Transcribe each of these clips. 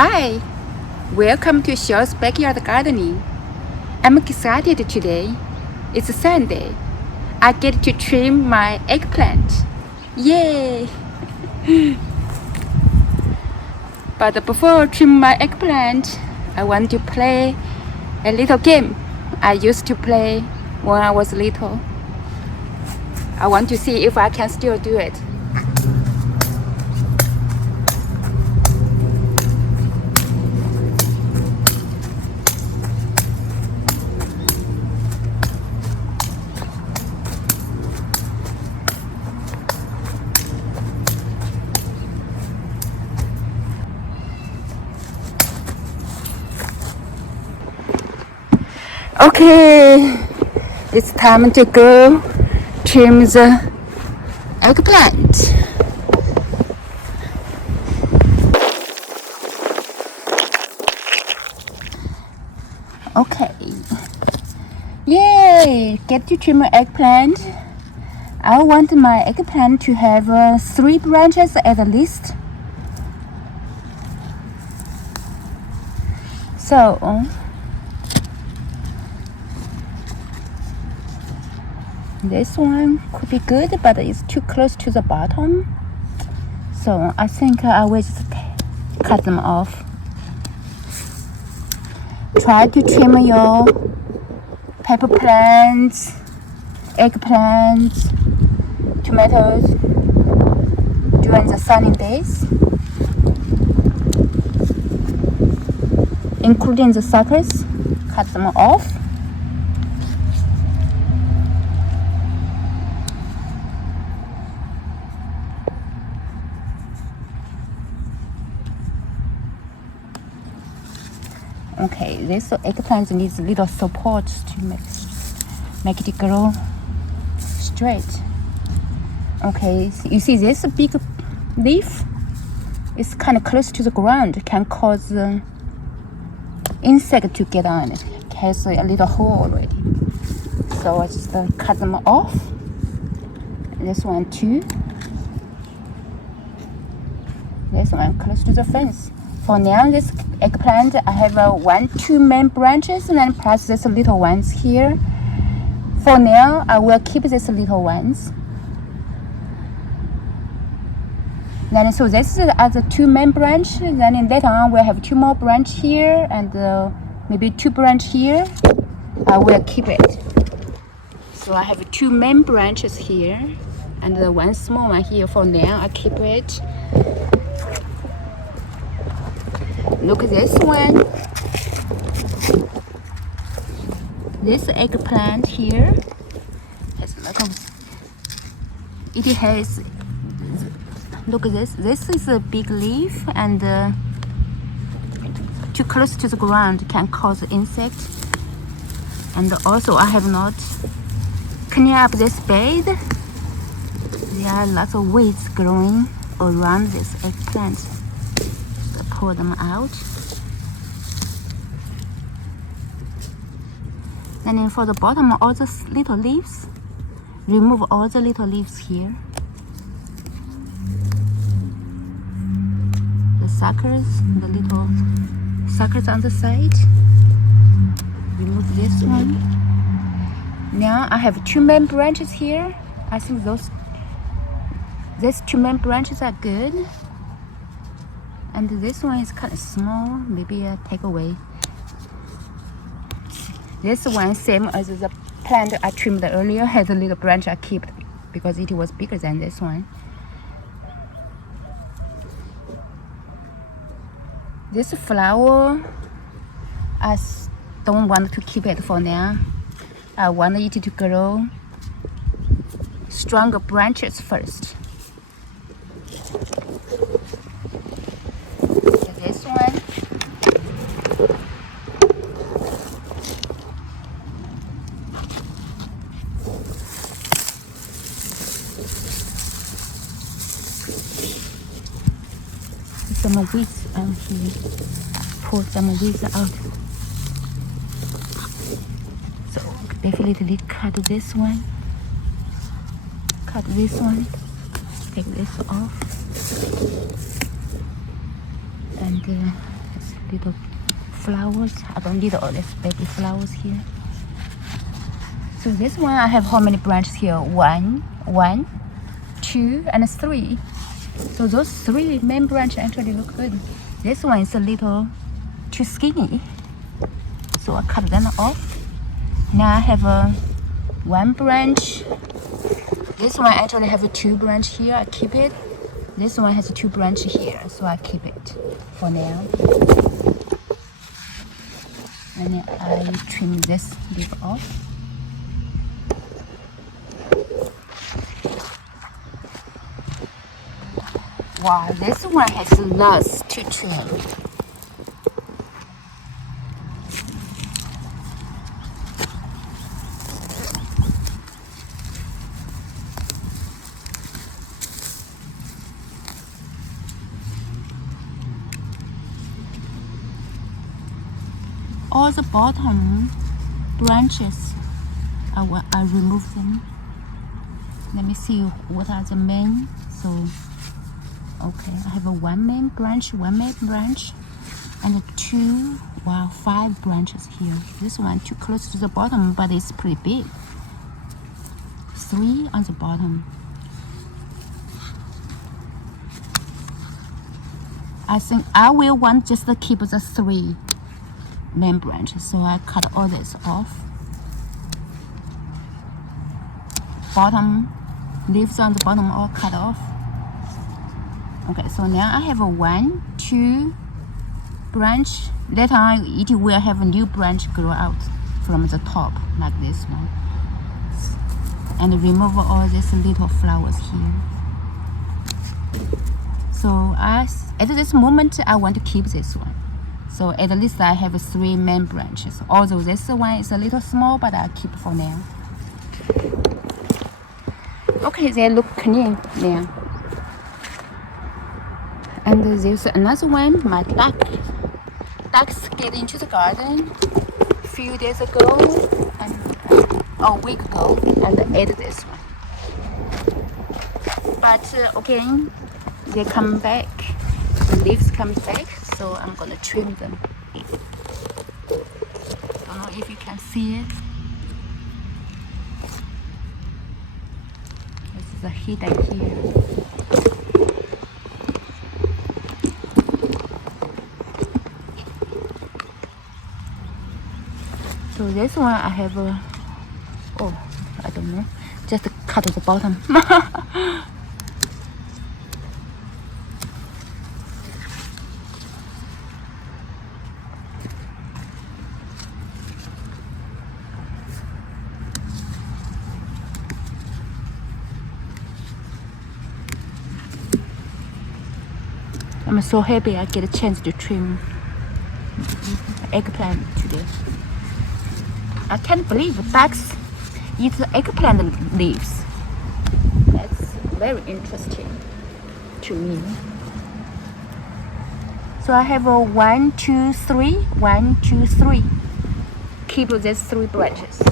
Hi, welcome to Shaw's Backyard Gardening. I'm excited today. It's Sunday. I get to trim my eggplant. Yay! But before I trim my eggplant, I want to play a little game I used to play when I was little. I want to see if I can still do it. Okay, it's time to go trim the eggplant. Okay, yay! Get to trim my eggplant. I want my eggplant to have 3 branches at least. So this one could be good, but it's too close to the bottom. So I think I will just cut them off. Try to trim your pepper plants, eggplants, tomatoes during the sunny days, including the suckers. Cut them off. Okay, this eggplant needs little support to make it grow straight. Okay, so you see this big leaf is kind of close to the ground, can cause insect to get on it. It has a little hole already. So I just cut them off. This one too. This one close to the fence. For now, this eggplant, I have 2 main branches and then plus these little ones here. For now, I will keep these little ones. Then, so this is as a 2 main branch. Then later on, we'll have 2 more branch here and maybe 2 branch here. I will keep it. So I have 2 main branches here and 1 small one here. For now, I keep it. Look at this one. This eggplant here has a lot of. It has. Look at this. This is a big leaf and too close to the ground can cause insect. And also, I have not cleaned up this bed. There are lots of weeds growing around this eggplant. Pull them out. And then for the bottom, all the little leaves, remove all the little leaves here. The suckers, the little suckers on the side. Remove this one. Now I have 2 main branches here. I think these 2 main branches are good. And this one is kind of small, maybe I take away. This one, same as the plant I trimmed earlier, has a little branch I kept because it was bigger than this one. This flower, I don't want to keep it for now. I want it to grow stronger branches first. This one. Some weeds on here. Pull some weeds out. So definitely cut this one. Cut this one. Take this off. And these little flowers. I don't need all these baby flowers here. So this one I have how many branches here? One, 2, and 3. So those 3 main branches actually look good. This one is a little too skinny, so I cut them off. Now I have a 1 branch. This one actually have a 2 branch here. I keep it. This one has a 2 branch here, so I keep it for now. And then I trim this leaf off. Wow, this one has lots to trim. All the bottom branches, I remove them. Let me see what are the main. So, okay, I have a 1 main branch, and 2, 5 branches here. This one too close to the bottom, but it's pretty big. 3 on the bottom. I think I will want just to keep the 3 main branches, so I cut all this off. Bottom leaves on the bottom all cut off. Okay, so now I have a 1, 2 branch. Later on it will have a new branch grow out from the top like this one. And remove all these little flowers here. So at this moment I want to keep this one. So at least I have 3 main branches. Although this one is a little small, but I'll keep for now. Okay, they look clean now. And there's another one. My ducks get into the garden a few days ago, and a week ago, and ate this one. But again, they come back. The leaves come back, so I'm gonna trim them. Don't know if you can see it. This is a hidden here. So this one I have a, I don't know, just cut the bottom. I'm so happy I get a chance to trim eggplant today. I can't believe ducks eat the eggplant leaves. That's very interesting to me. So I have a 1, 2, 3, 1, 2, 3. Keep these 3 branches.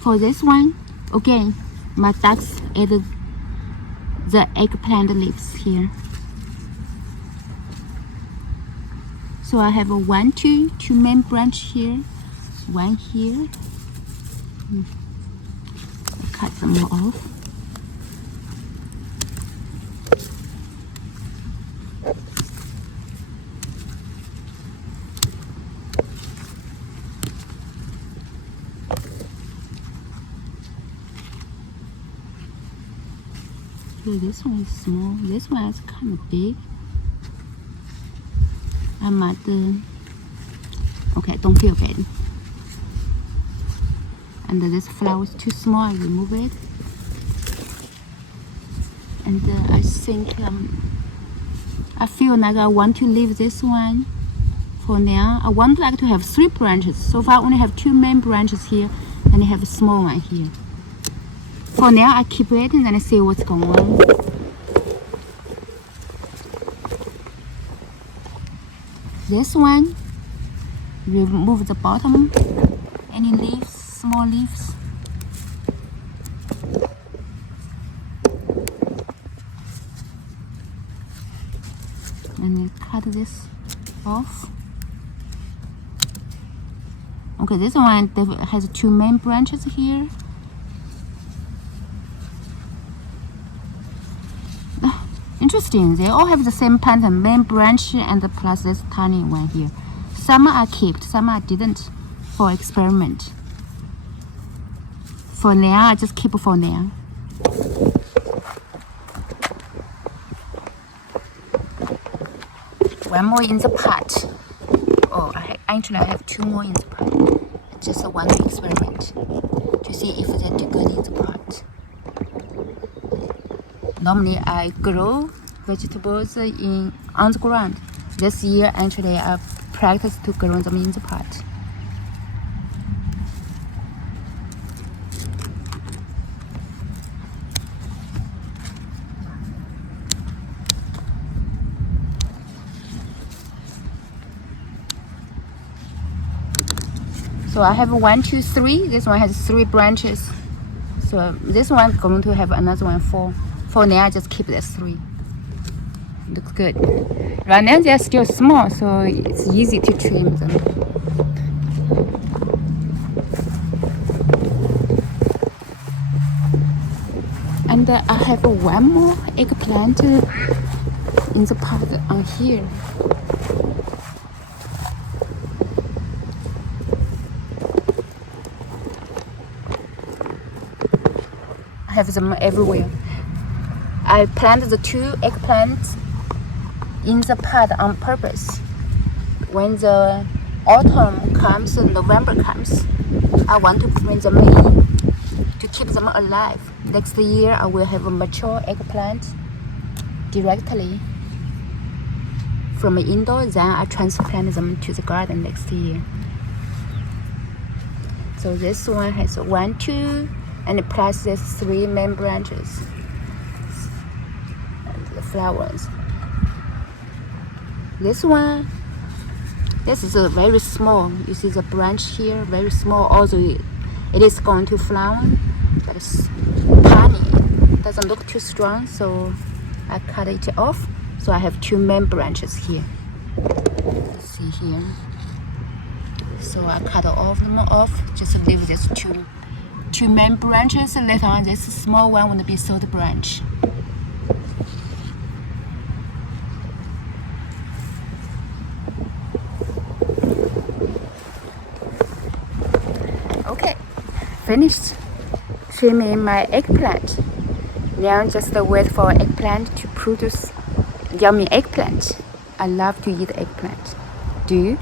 For this one, again, my ducks ate the eggplant leaves here. So I have a 1, 2 main branch here, 1 here. I'll cut them off. So this one is small. This one is kind of big. I might, okay, don't feel bad. And this flower is too small, I remove it. And I think, I feel like I want to leave this one for now. I want like to have 3 branches. So far I only have 2 main branches here, and I have a small one here. For now, I keep it and then I see what's going on. This one, remove the bottom, any leaves, small leaves. And then cut this off. Okay, this one has 2 main branches here. Interesting, they all have the same pattern, main branch and plus this tiny one here. Some are kept, some I didn't for experiment. For now, I just keep for now. One more in the pot. Oh, actually I have 2 more in the pot. Just one experiment to see if they do good in the pot. Normally I grow vegetables on the ground. This year actually I practice to grow them in the pot. So I have 1, 2, 3. This one has 3 branches. So this one going to have another one 4. For now, I just keep this 3. Looks good. Right now they're still small, so it's easy to trim them. And I have 1 more eggplant in the pot on here. I have them everywhere. I planted the 2 eggplants in the pot on purpose. When the autumn comes, November comes, I want to bring them in to keep them alive. Next year, I will have a mature eggplant directly from indoor. Then I transplant them to the garden next year. So this one has 1, 2, and plus there's 3 main branches and the flowers. This one, this is a very small. You see the branch here, very small. Also, it is going to flower, but it's tiny. Doesn't look too strong, so I cut it off. So I have 2 main branches here. Let's see here. So I cut all of them off. Just leave this 2 main branches, and later on this small one will be third branch. Okay, finished trimming my eggplant. Now just wait for eggplant to produce yummy eggplant. I love to eat eggplant. Do you?